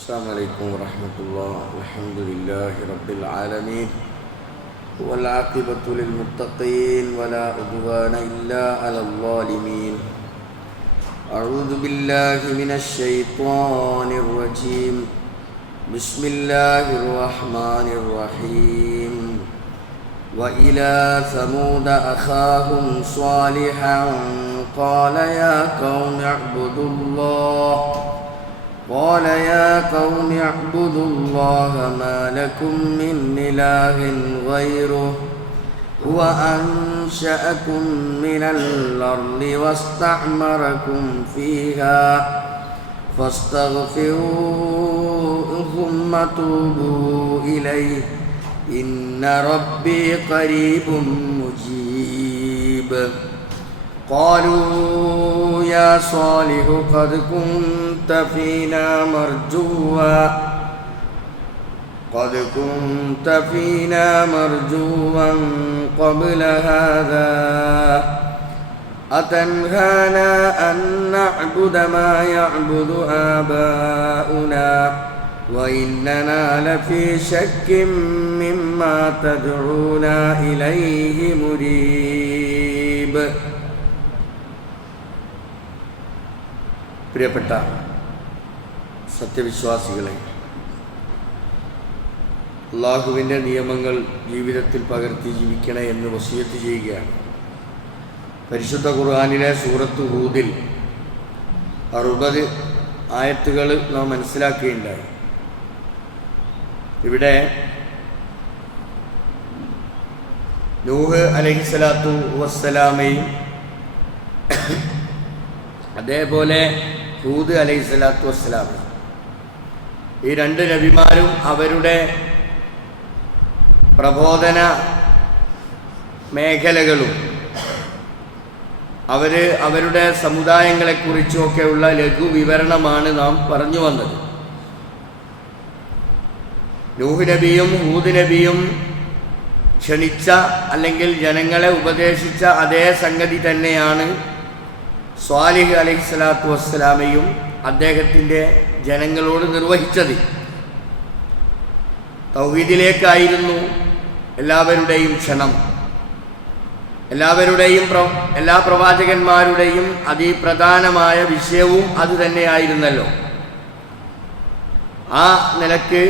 السلام عليكم ورحمة الله. الحمد لله رب العالمين. والعاقبة للمتقين ولا عدوان إلا على الظالمين. أعوذ بالله من الشيطان الرجيم. بسم الله الرحمن الرحيم. وإلى ثمود أخاهم صالحا قال يا قوم اعبدوا الله اعبدوا الله ما لكم من إله غيره هو أنشأكم من الأرض واستعمركم فيها فاستغفروه ثم توبوا إليه. إن ربي قريب مجيب. قالوا يا صالح قد كنت فينا مرجوا. قد كنت فينا مرجوا قبل هذا. أتنهانا أن نعبد ما يعبد آباؤنا وإننا لفي شك مما تدعونا إليه مريب. പ്രിയപ്പെട്ട സത്യവിശ്വാസികളെ അള്ളാഹുവിന്റെ നിയമങ്ങൾ ജീവിതത്തിൽ പകർത്തി ജീവിക്കണേ എന്ന് വസിയത്ത് ചെയ്യുകയാണ്. പരിശുദ്ധ ഖുർആാനിലെ സൂറത്ത് ഹൂദിൽ അറുപത് ആയത്തുകൾ നാം മനസ്സിലാക്കുകയുണ്ടായി. ഇവിടെ നൂഹ് അലഹിസ്വലാത്തു വസ്സലാമയും അതേപോലെ ഹൂദ് അലൈഹി സ്വലാത്തു വസ്സലാം. ഈ രണ്ട് നബിമാരും അവരുടെ പ്രബോധന മേഖലകളും അവർ അവരുടെ സമുദായങ്ങളെക്കുറിച്ചുമൊക്കെയുള്ള ലഘു വിവരണമാണ് നാം പറഞ്ഞു വന്നത്. നൂഹ് നബിയും ഹൂദ് നബിയും ക്ഷണിച്ച അല്ലെങ്കിൽ ജനങ്ങളെ ഉപദേശിച്ച അതേ സംഗതി തന്നെയാണ് സ്വാലിഹ് അലൈഹി സ്വലാത്തു വസ്സലാമയും അദ്ദേഹത്തിന്റെ ജനങ്ങളോട് നിർവഹിച്ചത്. തൗഹീദിലേക്കായിരുന്നു എല്ലാവരുടെയും ക്ഷണം. എല്ലാവരുടെയും പ്ര എല്ലാ പ്രവാചകന്മാരുടെയും അതിപ്രധാനമായ വിഷയവും അത് തന്നെയായിരുന്നല്ലോ. ആ നിലയ്ക്ക്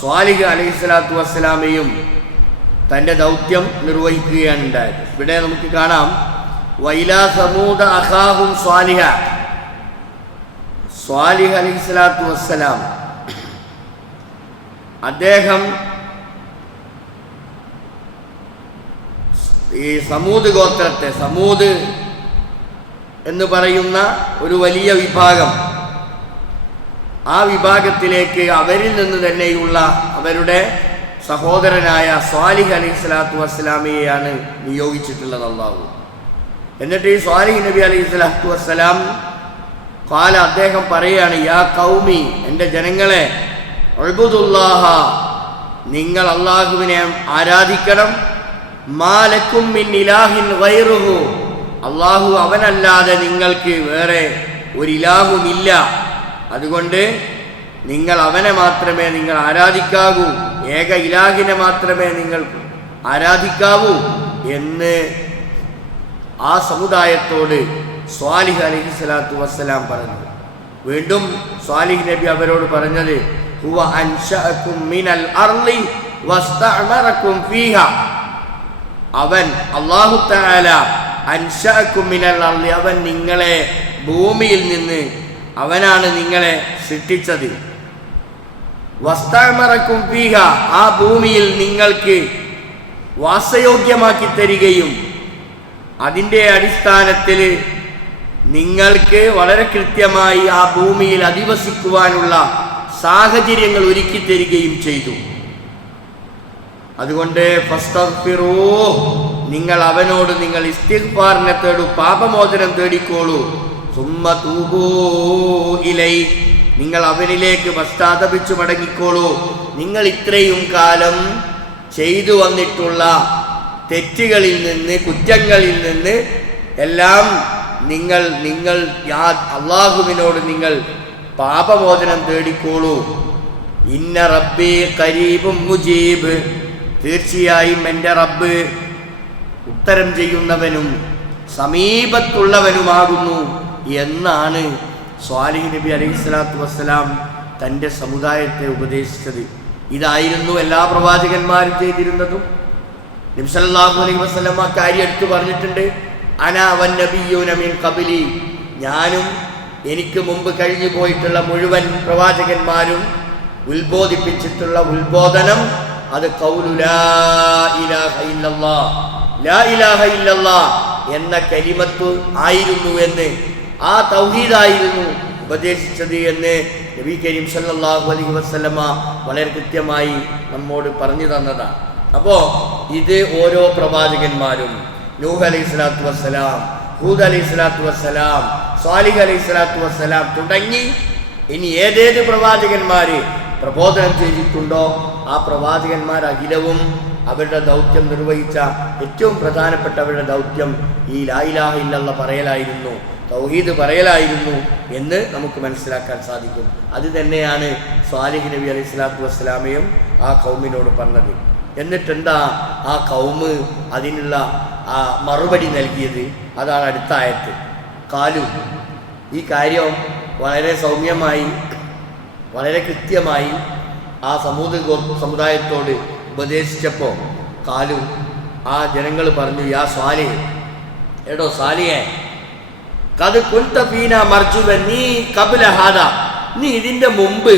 സ്വാലിഹ് അലൈഹി സ്വലാത്തു വസ്സലാമയും തന്റെ ദൗത്യം നിർവഹിക്കുകയാണ് ഉണ്ടായത് ഇവിടെ നമുക്ക് കാണാം. വൈല സമൂദ അഖാഹും സ്വാലിഹ. സ്വാലിഹ് അലൈഹി സ്വലാത്തു വസ്സലാം. അദ്ദേഹം ഈ സമൂത് ഗോത്രത്തെ സമൂത് എന്ന് പറയുന്ന ഒരു വലിയ വിഭാഗം. ആ വിഭാഗത്തിലേക്ക് അവരിൽ നിന്ന് തന്നെയുള്ള അവരുടെ സഹോദരനായ സ്വാലിഹ് അലൈഹി സ്വലാത്തു വസ്സലാമിയെയാണ് നിയോഗിച്ചിട്ടുള്ളത് അള്ളാഹു എന്നിട്ട് ഈ സ്വാലിഹ് നബി അലൈഹി സ്വലാത്തു വസ്സലാം കാല അദ്ദേഹം പറയുകയാണ് യാ കൗമി എന്റെ ജനങ്ങളെ ഒഴുബുദുല്ലാഹ നിങ്ങൾ അള്ളാഹുവിനെ ആരാധിക്കണം. മാലക്കും മിൻ ഇലാഹിൻ വൈറുഹു അള്ളാഹു അവനല്ലാതെ നിങ്ങൾക്ക് വേറെ ഒരു ഇലാഹുമില്ല. അതുകൊണ്ട് നിങ്ങൾ അവനെ മാത്രമേ നിങ്ങൾ ആരാധിക്കാവൂ. ഏക ഇലാഹിനെ മാത്രമേ നിങ്ങൾ ആരാധിക്കാവൂ എന്ന് ആ സമുദായത്തോട് സ്വാലിഹ് അലഹി സ്വലാത്തു വസ്സലാം പറഞ്ഞു. വീണ്ടും സ്വാലിഹ് നബി അവരോട് പറഞ്ഞത് ഹുവ മിനൽ അർളി വസ്തഅമറകും അവൻ അല്ലാഹു തആല മിനൽ അർളി അവൻ നിങ്ങളെ ഭൂമിയിൽ നിന്ന് അവനാണ് നിങ്ങളെ സൃഷ്ടിച്ചത്. വസ്താമറക്കും പീഹ ആ ഭൂമിയിൽ നിങ്ങൾക്ക് വാസയോഗ്യമാക്കി തരികയും അതിന്റെ അടിസ്ഥാനത്തിൽ നിങ്ങൾക്ക് വളരെ കൃത്യമായി ആ ഭൂമിയിൽ അധിവസിക്കുവാനുള്ള സാഹചര്യങ്ങൾ ഒരുക്കി തരികയും ചെയ്തു. അതുകൊണ്ട് ഫസ്തഗ്ഫിറൂ നിങ്ങൾ അവനോട് നിങ്ങൾ ഇസ്തിഫാറിനെ തേടൂ പാപമോചനം തേടിക്കോളൂ. സുമ്മ തൂബൂ ഇലൈ. നിങ്ങൾ അവനിലേക്ക് പശ്ചാത്തപിച്ചു മടങ്ങിക്കോളൂ. നിങ്ങൾ ഇത്രയും കാലം ചെയ്തു വന്നിട്ടുള്ള തെറ്റുകളിൽ നിന്ന് കുറ്റങ്ങളിൽ നിന്ന് എല്ലാം നിങ്ങൾ നിങ്ങൾ അള്ളാഹുവിനോട് നിങ്ങൾ പാപമോചനം തേടിക്കോളൂ. ഇന്ന റബ്ബി കരീബും മുജീബ് തീർച്ചയായും എന്റെ റബ്ബ് ഉത്തരം ചെയ്യുന്നവനും സമീപത്തുള്ളവനുമാകുന്നു എന്നാണ് സ്വാലിഹ് നബി അലൈഹി സ്വലാത്തു വസ്സലാം തന്റെ സമുദായത്തെ ഉപദേശിച്ചത്. ഇതായിരുന്നു എല്ലാ പ്രവാചകന്മാരും ചെയ്തിരുന്നതും. നബ്സല്ലാഹു അലൈഹി വസ്ലം ആ കാര്യം എടുത്തു പറഞ്ഞിട്ടുണ്ട്. അന വൻ നബിയൂന മിൻ കബിലി ഞാനും എനിക്ക് മുമ്പ് കഴിഞ്ഞു പോയിട്ടുള്ള മുഴുവൻ പ്രവാചകന്മാരും ഉത്ബോധിപ്പിച്ചിട്ടുള്ള ഉത്ബോധനം അത് കൗലുലാ എന്ന കലിമത്ത് ആയിരുന്നു എന്ന് ആ തൗഹീദായിരുന്നു ഉപദേശിച്ചത് എന്ന് നബി കരീം സല്ലാഹു അലൈഹി വസല്ലമ വളരെ കൃത്യമായി നമ്മോട് പറഞ്ഞു തന്നതാണ്. അപ്പോൾ ഇത് ഓരോ പ്രവാചകന്മാരും നൂഹ് അലൈഹി സ്വലാത്തു വസ്സലാം ഹൂദ് അലൈഹി സ്വലാത്തു വസ്സലാം സ്വാലിഖ് അലൈഹി സ്വലാത്തു വസ്സലാം തുടങ്ങി ഇനി ഏതേത് പ്രവാചകന്മാര് പ്രബോധനം ചെയ്തിട്ടുണ്ടോ ആ പ്രവാചകന്മാർ അഖിലവും അവരുടെ ദൗത്യം നിർവഹിച്ച ഏറ്റവും പ്രധാനപ്പെട്ട അവരുടെ ദൗത്യം ഈ ലായിലാഹില്ല പറയലായിരുന്നു. തൗഹീദ് പറയലായിരുന്നു എന്ന് നമുക്ക് മനസ്സിലാക്കാൻ സാധിക്കും. അത് തന്നെയാണ് സ്വാലിഹ് നബി അലൈഹി സ്വലാത്തു വസ്സലാമയും ആ കൗമിനോട് പറഞ്ഞത്. എന്നിട്ടെന്താ ആ കൗമ് അതിനുള്ള ആ മറുപടി നൽകിയത്? അതാണ് അടുത്ത ആയത്ത്. കാലു ഈ കാര്യം വളരെ സൗമ്യമായി വളരെ കൃത്യമായി ആ സമൂഹ സമുദായത്തോട് ഉപദേശിച്ചപ്പോൾ കാലു ആ ജനങ്ങൾ പറഞ്ഞു യാ സ്വാലിഹ് എടോ സാലിയെ കത് നീ കപില നീ മുമ്പ്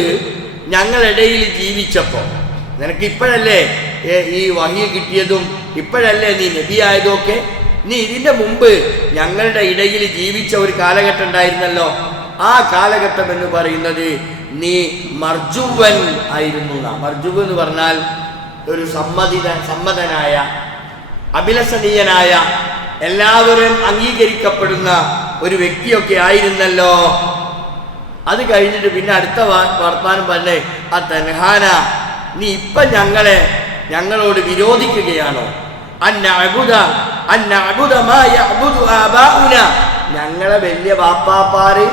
ഞങ്ങളിടയിൽ ജീവിച്ചപ്പോ. നിനക്ക് ഇപ്പോഴല്ലേ ഈ വഹി കിട്ടിയതും ഇപ്പോഴല്ലേ നീ നബിയായതൊക്കെ? നീ ഇതിന്റെ മുമ്പ് ഞങ്ങളുടെ ഇടയിൽ ജീവിച്ച ഒരു കാലഘട്ടം ഉണ്ടായിരുന്നല്ലോ. ആ കാലഘട്ടം എന്ന് പറയുന്നത് നീ മർജുവൻ ആയിരുന്നു. മർജുവ് എന്ന് പറഞ്ഞാൽ ഒരു സമ്മതിത സമ്മതനായ അഭിലഷണീയനായ എല്ലാവരും അംഗീകരിക്കപ്പെടുന്ന ഒരു വ്യക്തിയൊക്കെ ആയിരുന്നല്ലോ. അത് കഴിഞ്ഞിട്ട് പിന്നെ അടുത്ത വർത്താനം പറഞ്ഞേ ആ തൻഹാന നീ ഇപ്പൊ ഞങ്ങളെ ഞങ്ങളോട് വിരോധിക്കുകയാണോ? അന്ന അബുദ അന്ന അബുദമായ അബുദു ഞങ്ങളെ വലിയ വാപ്പാപ്പാര്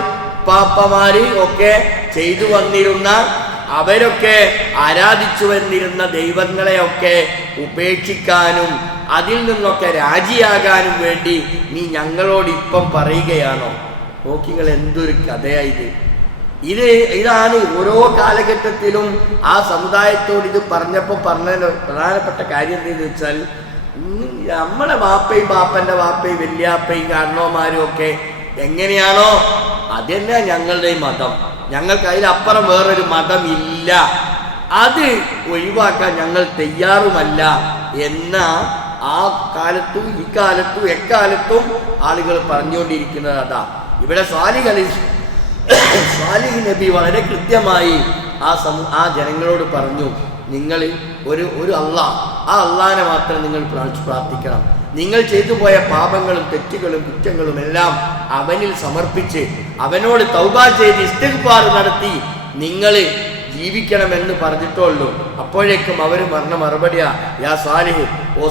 പാപ്പമാര് ഒക്കെ ചെയ്തു വന്നിരുന്ന അവരൊക്കെ ആരാധിച്ചു വന്നിരുന്ന ദൈവങ്ങളെയൊക്കെ ഉപേക്ഷിക്കാനും അതിൽ നിന്നൊക്കെ രാജിയാകാനും വേണ്ടി നീ ഞങ്ങളോട് ഇപ്പം പറയുകയാണോ? നോക്കിങ്ങൾ എന്തൊരു കഥയായത് ഇത്. ഇതാണ് ഓരോ കാലഘട്ടത്തിലും ആ സമുദായത്തോട് ഇത് പറഞ്ഞപ്പോൾ പറഞ്ഞതിന് പ്രധാനപ്പെട്ട കാര്യം എന്താണെന്ന് വെച്ചാൽ നമ്മളെ വാപ്പയും ബാപ്പന്റെ വാപ്പയും വല്യാപ്പയും കാരണവന്മാരും ഒക്കെ എങ്ങനെയാണോ അതന്നെ ഞങ്ങളുടെ മതം. ഞങ്ങൾക്ക് അതിലപ്പുറം വേറൊരു മതം ഇല്ല. അത് ഒഴിവാക്കാൻ ഞങ്ങൾ തയ്യാറുമല്ല എന്ന ആ കാലത്തും ഈ കാലത്തും എക്കാലത്തും ആളുകൾ പറഞ്ഞുകൊണ്ടിരിക്കുന്നത് അതാ. ഇവിടെ സ്വാലിഹ് സ്വാലിഹ് നബി വളരെ കൃത്യമായി ആ സമൂ ആ ജനങ്ങളോട് പറഞ്ഞു നിങ്ങൾ ഒരു ഒരു അള്ളാഹ് ആ അള്ളാഹിനെ മാത്രം നിങ്ങൾ പ്രാർത്ഥിക്കണം. നിങ്ങൾ ചെയ്തു പോയ പാപങ്ങളും തെറ്റുകളും കുറ്റങ്ങളും എല്ലാം അവനിൽ സമർപ്പിച്ച് അവനോട് തൗബ ചെയ്ത് ഇസ്തിഗ്ഫാർ നടത്തി നിങ്ങൾ ജീവിക്കണമെന്ന് പറഞ്ഞിട്ടുള്ളൂ. അപ്പോഴേക്കും അവർ മരണ മറുപടിയാ യാ ഓ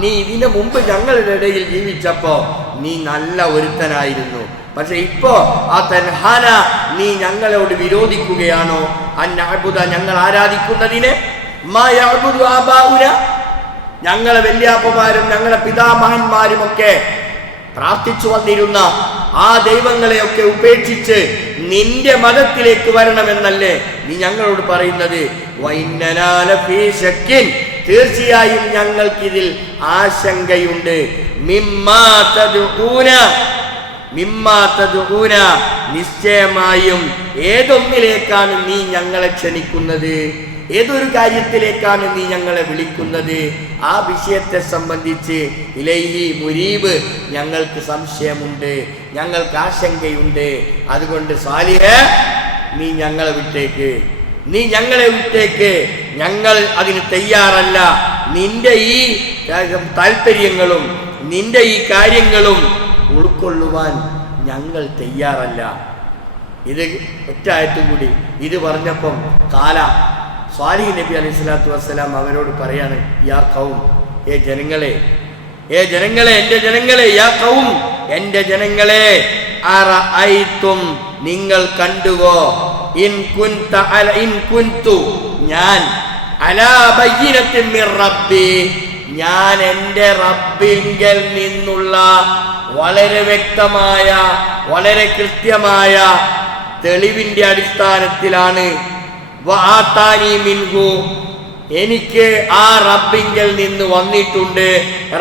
നീ ഇതിനു മുമ്പ് ഞങ്ങളുടെ ഇടയിൽ ജീവിച്ചപ്പോ നീ നല്ല ഒരുത്തനായിരുന്നു. പക്ഷെ ഇപ്പോ ആ തൻഹാന നീ ഞങ്ങളോട് വിരോധിക്കുകയാണോ? അന്നഅബുദ ഞങ്ങൾ ആരാധിക്കുന്നതിനെ? ഞങ്ങളെ വല്യാപ്പമാരും ഞങ്ങളെ പിതാമഹന്മാരും ഒക്കെ പ്രാർത്ഥിച്ചു വന്നിരുന്ന ആ ദൈവങ്ങളെയൊക്കെ ഉപേക്ഷിച്ച് നിന്റെ മതത്തിലേക്ക് വരണമെന്നല്ലേ നീ ഞങ്ങളോട് പറയുന്നത്. തീർച്ചയായും ഞങ്ങൾക്കിതിൽ ആശങ്കയുണ്ട്. നിശ്ചയമായും ഏതൊന്നിലേക്കാണ് നീ ഞങ്ങളെ ക്ഷണിക്കുന്നത്? ഏതൊരു കാര്യത്തിലേക്കാണ് നീ ഞങ്ങളെ വിളിക്കുന്നത്? ആ വിഷയത്തെ സംബന്ധിച്ച് ഇലൈഹി മുരീബ് ഞങ്ങൾക്ക് സംശയമുണ്ട് ഞങ്ങൾക്ക് ആശങ്കയുണ്ട്. അതുകൊണ്ട് സാലിഹ നീ ഞങ്ങളെ വിട്ടേക്ക്. നീ ഞങ്ങളെ വിട്ടേക്ക്. ഞങ്ങൾ അതിന് തയ്യാറല്ല. നിന്റെ ഈ താല്പര്യങ്ങളും നിന്റെ ഈ കാര്യങ്ങളും ഉൾക്കൊള്ളുവാൻ ഞങ്ങൾ തയ്യാറല്ല. ഇത് ഒറ്റായത്തും കൂടി. ഇത് പറഞ്ഞപ്പം കാല സ്വാലിഹ് നബി അലൈഹി സ്വലാത്തു വസ്സലാം അവരോട് പറയാണ് യാ കൗം ഏ ജനങ്ങളെ ഏ ജനങ്ങളെ എന്റെ ജനങ്ങളെ യാ കൗം എന്റെ ജനങ്ങളെ അറഅയ്തും നിങ്ങൾ കണ്ടുവോ? ഇൻ കുൻത അല ഇൻ കുൻതു ഞാൻ അലാ ബയ്യിനത്തിൻ മിർ റബ്ബി ഞാൻ എന്റെ റബ്ബിങ്കൽ നിന്നുള്ള വളരെ വ്യക്തമായ വളരെ കൃത്യമായ തെളിവിന്റെ അടിസ്ഥാനത്തിലാണ് മിൻഹു. എനിക്ക് ആ റബ്ബിങ്കിൽ നിന്ന് വന്നിട്ടുണ്ട്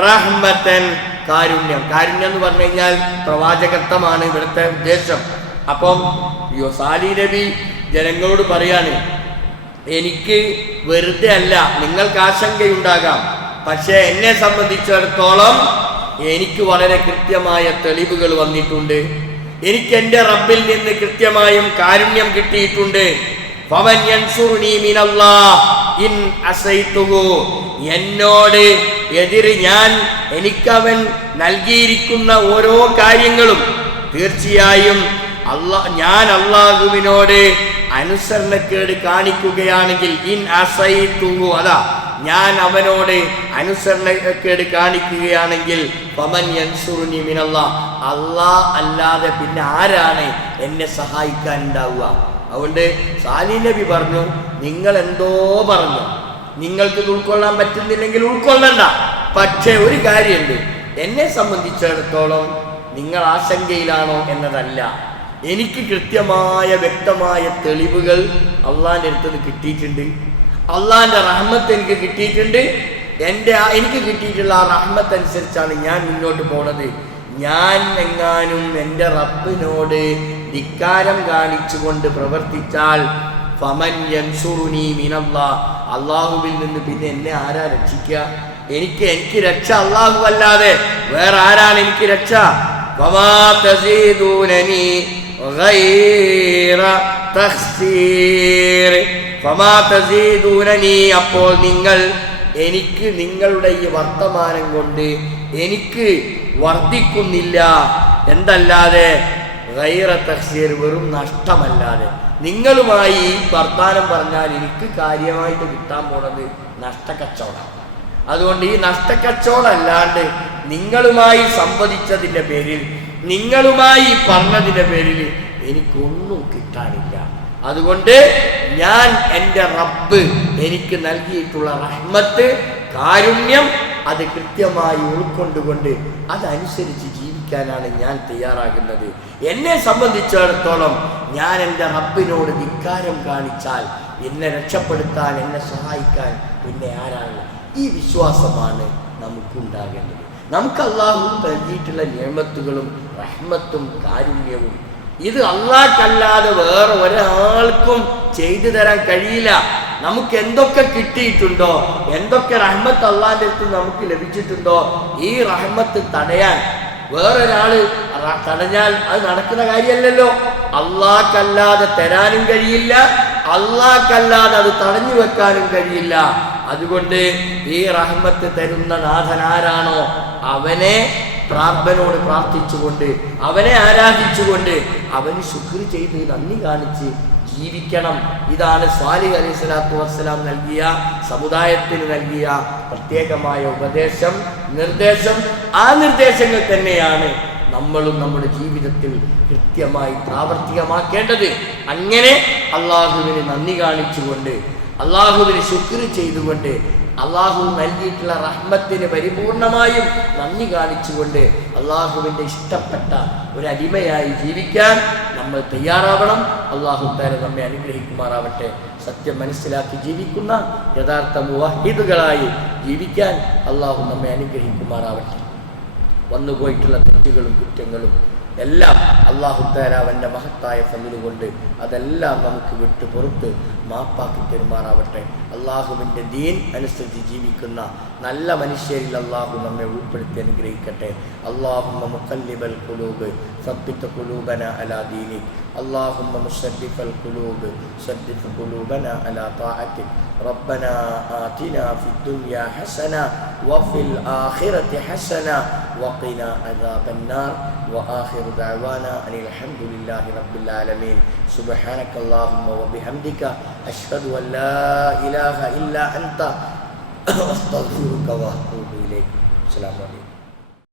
റഹ്മത്തൻ കാരുണ്യം. കാരുണ്യം എന്ന് പറഞ്ഞു കഴിഞ്ഞാൽ പ്രവാചകത്വമാണ് ഇവിടുത്തെ ഉദ്ദേശം. അപ്പം സാലി നബി ജനങ്ങളോട് പറയാണ് എനിക്ക് വെറുതെ അല്ല നിങ്ങൾക്ക് ആശങ്കയുണ്ടാകാം പക്ഷേ എന്നെ സംബന്ധിച്ചിടത്തോളം എനിക്ക് വളരെ കൃത്യമായ തെളിവുകൾ വന്നിട്ടുണ്ട്. എനിക്ക് എന്റെ റബ്ബിൽ നിന്ന് കൃത്യമായും കാരുണ്യം കിട്ടിയിട്ടുണ്ട്. ഇൻ എന്നോട് എതിര് ഞാൻ എനിക്കവൻ നൽകിയിരിക്കുന്ന ഓരോ കാര്യങ്ങളും തീർച്ചയായും അള്ളാ ഞാൻ അള്ളാഹുവിനോട് അനുസരണക്കേട് കാണിക്കുകയാണെങ്കിൽ ഇൻ അസൈതുഹു അതാ ഞാൻ അവനോട് അനുസരണക്കേട് കാണിക്കുകയാണെങ്കിൽ പമൻ യൻസുറുനി മിനല്ല. അല്ലാ അല്ലാതെ പിന്നെ ആരാണ് എന്നെ സഹായിക്കാൻ ഉണ്ടാവുക അതുകൊണ്ട് സാലി നബി പറഞ്ഞു നിങ്ങൾ എന്തോ പറഞ്ഞു. നിങ്ങൾക്ക് ഉൾക്കൊള്ളാൻ പറ്റുന്നില്ലെങ്കിൽ ഉൾക്കൊള്ളണ്ട. പക്ഷേ ഒരു കാര്യമുണ്ട്. എന്നെ സംബന്ധിച്ചിടത്തോളം നിങ്ങൾ ആശങ്കയിലാണോ എന്നതല്ല. എനിക്ക് കൃത്യമായ വ്യക്തമായ തെളിവുകൾ അള്ളാന്റെ അടുത്ത് കിട്ടിയിട്ടുണ്ട്. അള്ളാന്റെ റഹ്മത്ത് എനിക്ക് കിട്ടിയിട്ടുണ്ട്. എന്റെ എനിക്ക് കിട്ടിയിട്ടുള്ള ആ റഹ്മത്ത് അനുസരിച്ചാണ് ഞാൻ മുന്നോട്ട് പോണത്. ഞാൻ എങ്ങാനും എന്റെ റബ്ബിനോട് ധിക്കാരം കാണിച്ചുകൊണ്ട് പ്രവർത്തിച്ചാൽ ഫമൻ അള്ളാഹുവിൽ നിന്ന് പിന്നെ എന്നെ ആരാ രക്ഷിക്കുക? എനിക്ക് എനിക്ക് രക്ഷ അള്ളാഹു അല്ലാതെ വേറെ ആരാണ് എനിക്ക് രക്ഷ? അപ്പോൾ നിങ്ങൾ എനിക്ക് നിങ്ങളുടെ ഈ വർത്തമാനം കൊണ്ട് എനിക്ക് വർദ്ധിക്കുന്നില്ല. എന്തല്ലാതെ ഗൈറ തഹ്സീർ വെറും നഷ്ടമല്ലാതെ. നിങ്ങളുമായി ഈ വർത്താനം പറഞ്ഞാൽ എനിക്ക് കാര്യമായിട്ട് കിട്ടാൻ പോണത് നഷ്ടക്കച്ചവടമാണ് അതുകൊണ്ട് ഈ നഷ്ടക്കച്ചവടം അല്ലാണ്ട് നിങ്ങളുമായി സംവദിച്ചതിന്റെ പേരിൽ നിങ്ങളുമായി പറഞ്ഞതിന്റെ പേരിൽ എനിക്കൊന്നും കിട്ടാനില്ല. അതുകൊണ്ട് ഞാൻ എന്റെ റബ്ബ് എനിക്ക് നൽകിയിട്ടുള്ള റഹ്മത്ത് കാരുണ്യം അത് കൃത്യമായി ഉൾക്കൊണ്ടുകൊണ്ട് അതനുസരിച്ച് ജീവിക്കാനാണ് ഞാൻ തയ്യാറാകുന്നത്. എന്നെ സംബന്ധിച്ചിടത്തോളം ഞാൻ എന്റെ റബ്ബിനോട് ധിക്കാരം കാണിച്ചാൽ എന്നെ രക്ഷപ്പെടുത്താൻ എന്നെ സഹായിക്കാൻ പിന്നെ ആരാണ്? ഈ വിശ്വാസമാണ് നമുക്കുണ്ടാകേണ്ടത്. നമുക്ക് അള്ളാഹു നൽകിയിട്ടുള്ള നിയമത്തുകളും റഹ്മത്തും കാരുണ്യവും ഇത് അള്ളാഹ്ക്കല്ലാതെ വേറെ ഒരാൾക്കും ചെയ്തു തരാൻ കഴിയില്ല. നമുക്ക് എന്തൊക്കെ കിട്ടിയിട്ടുണ്ടോ എന്തൊക്കെ റഹ്മത്ത് അള്ളാഹിന്റെ അടുത്ത് നമുക്ക് ലഭിച്ചിട്ടുണ്ടോ ഈ റഹ്മത്ത് തടയാൻ വേറൊരാൾ തടഞ്ഞാൽ അത് നടക്കുന്ന കാര്യമല്ലല്ലോ അള്ളാക്കല്ലാതെ തരാനും കഴിയില്ല അള്ളാക്കല്ലാതെ അത് തടഞ്ഞു വെക്കാനും കഴിയില്ല. അതുകൊണ്ട് ഈ റഹ്മത്ത് തരുന്ന നാഥൻ ആരാണോ? അവനെ പ്രാർത്ഥനോട് പ്രാർത്ഥിച്ചുകൊണ്ട് അവനെ ആരാധിച്ചുകൊണ്ട് അവന് ശുക്ർ ചെയ്ത് നന്ദി കാണിച്ച് ജീവിക്കണം. ഇതാണ് സ്വാലിഹ് അലൈഹി സ്വലാത്തു വസ്സലാം നൽകിയ സമുദായത്തിന് നൽകിയ പ്രത്യേകമായ ഉപദേശം. നിർദ്ദേശം. ആ നിർദ്ദേശങ്ങൾ തന്നെയാണ് നമ്മളും നമ്മുടെ ജീവിതത്തിൽ കൃത്യമായി പ്രാവർത്തികമാക്കേണ്ടത്. അങ്ങനെ അള്ളാഹുവിന് നന്ദി കാണിച്ചുകൊണ്ട് അള്ളാഹുവിന് ശുക്ർ ചെയ്തുകൊണ്ട് അള്ളാഹു നൽകിയിട്ടുള്ള റഹ്മത്തിന് പരിപൂർണമായും നന്ദി കാണിച്ചുകൊണ്ട് അള്ളാഹുവിന്റെ ഇഷ്ടപ്പെട്ട ഒരു അടിമയായി ജീവിക്കാൻ നമ്മൾ തയ്യാറാവണം. അള്ളാഹു താര നമ്മെ അനുഗ്രഹിക്കുമാറാവട്ടെ. സത്യം മനസ്സിലാക്കി ജീവിക്കുന്ന യഥാർത്ഥ മുവാഹിദുകളായി ജീവിക്കാൻ അള്ളാഹു നമ്മെ അനുഗ്രഹിക്കുമാറാവട്ടെ. വന്നുപോയിട്ടുള്ള തെറ്റുകളും കുറ്റങ്ങളും എല്ലാം അവന്റെ മഹത്തായ ഫമിൽ അതെല്ലാം നമുക്ക് വിട്ട് പുറത്ത് മാപ്പാക്കി പെരുമാറാവട്ടെ. അള്ളാഹുവിന്റെ ദീൻ അനുസരിച്ച് ജീവിക്കുന്ന നല്ല മനുഷ്യരിൽ അള്ളാഹു നമ്മെ ഉൾപ്പെടുത്തി അനുഗ്രഹിക്കട്ടെ. അള്ളാഹു മുഖല്ലിബൽ കുലൂബ് സബ്ബിത്ത കുലൂബന അലാ ദീനിക്. اللهم مشرف القلوب شرف قلوبنا على طاعتك. ربنا آتنا في الدنيا حسنة وفي الآخرة حسنة وقنا عذاب النار. وآخر دعوانا أن الحمد لله رب العالمين. سبحانك اللهم وبحمدك أشهد أن لا إله إلا أنت. أستغفرك وأتوب إليك. السلام عليكم.